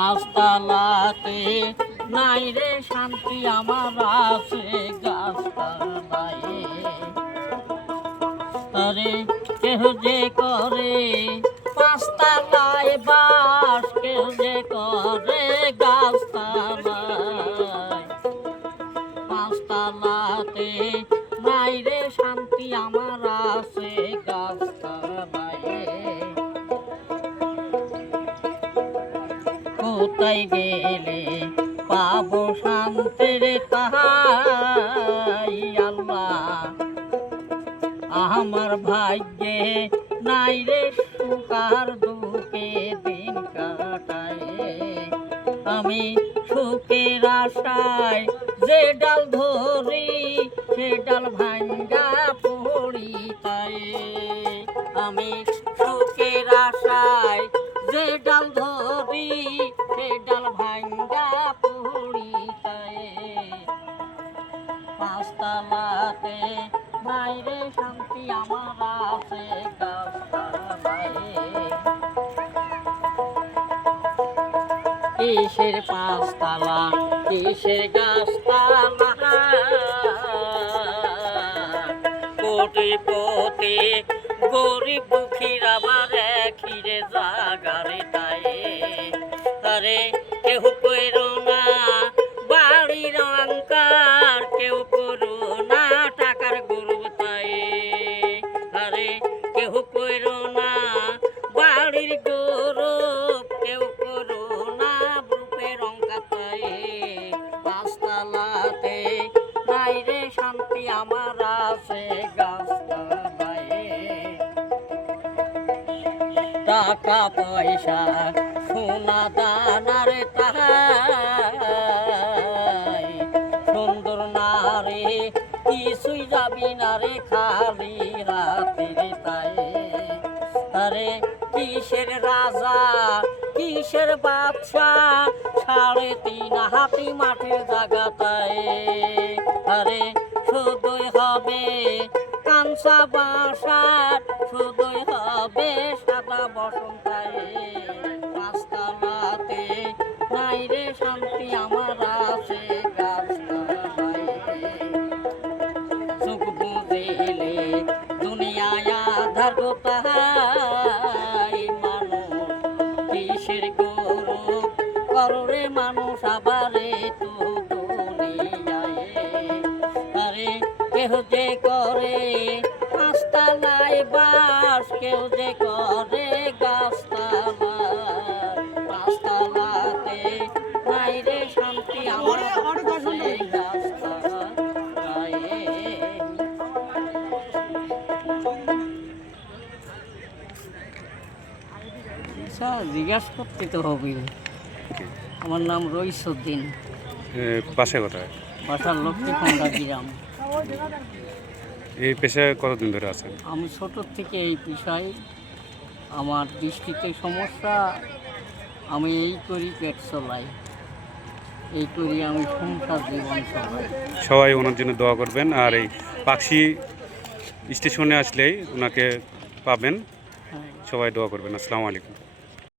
পাঁচতলাতে নাই রে শান্তি আমার আছে গাছতলায়। আরে কেহ যে করে পাঁচতলায় বাস, কেহ যে করে গাছতলায়। পাঁচতলাতে নাই রে শান্তি আমার আছে গাছতলায়। কোথায় গেলে পাবো শান্তির তাহাই আল্লাহ, আমার ভাগ্যে নাই রে সুখার দুঃখে দিন কাটায়। আমি সুখের আশায় যে ডাল ধরি, সে ডাল ভাঙ্গা পড়ি তাই। আমি সুখের আশায় যে ডাল ধরি, সে ডাল ভাঙ্গা পড়ি তাই। পাঁচতলাতে নাই রে শান্তি আমার আছে গাছতলায়। কিসের পাঁচতলা কিসের গাছতলা, কোটিপতি গরিব দুঃখীর আবার খিরে জাগারে তাই। আরে কেহ কইরো না বাড়ির অহংকার, কেউ করো না টাকার গরু তাই। আরে কেহ কইরো না বাড়ির গরব, কেউ করো না রূপের অহংকার তাই। পাঁচতলাতে নাই রে শান্তি আমার আছে গাছতলায়। টাকা পয়সা সোনা দানার তাহাই, সুন্দর নারে কিছুই যাবি না রে খালি রাতের তাই। আরে কিসের রাজা কিসের বাদশাহ, 3.5 হাতি মাঠের জায়গা তাই। আরে শুধুই হবে কাঞ্চা বাসার, শুধুই হবে সাদা বসন্তায়। পাঁচতলাতে নাই রে শান্তি আমার আছে গাছতলায়। চোখ বুঝিলে দুনিয়ায় আধার কোথায়, মানুষ কিসের গরু কররে মানুষ আবারে তো দুনিয়ায়। আরে কেহ যে করে পাঁচতলায় বাস, কেউ যে করে গাছতলায়। পাঁচতলাতে নাই রে শান্তি আমার আছে গাছতলায়। আচ্ছা, জিজ্ঞাসা করতে তো হবে। আমার নাম রইসুদ্দিন। পাশে কোথায়? বাসার লক্ষ্মীখণ্ডা গ্রাম। এই পেশায় কতদিন ধরে আছেন? আমি ছোটোর থেকে এই পেশায়, আমার দৃষ্টিতে সমস্যা, আমি এই করি পেট চলাই, এই করি আমি সংসার জীবন চলাই। সবাই ওনার জন্য দোয়া করবেন, আর এই পাখি স্টেশনে আসলেই ওনাকে পাবেন। হ্যাঁ। সবাই দোয়া করবেন। আসসালামু আলাইকুম।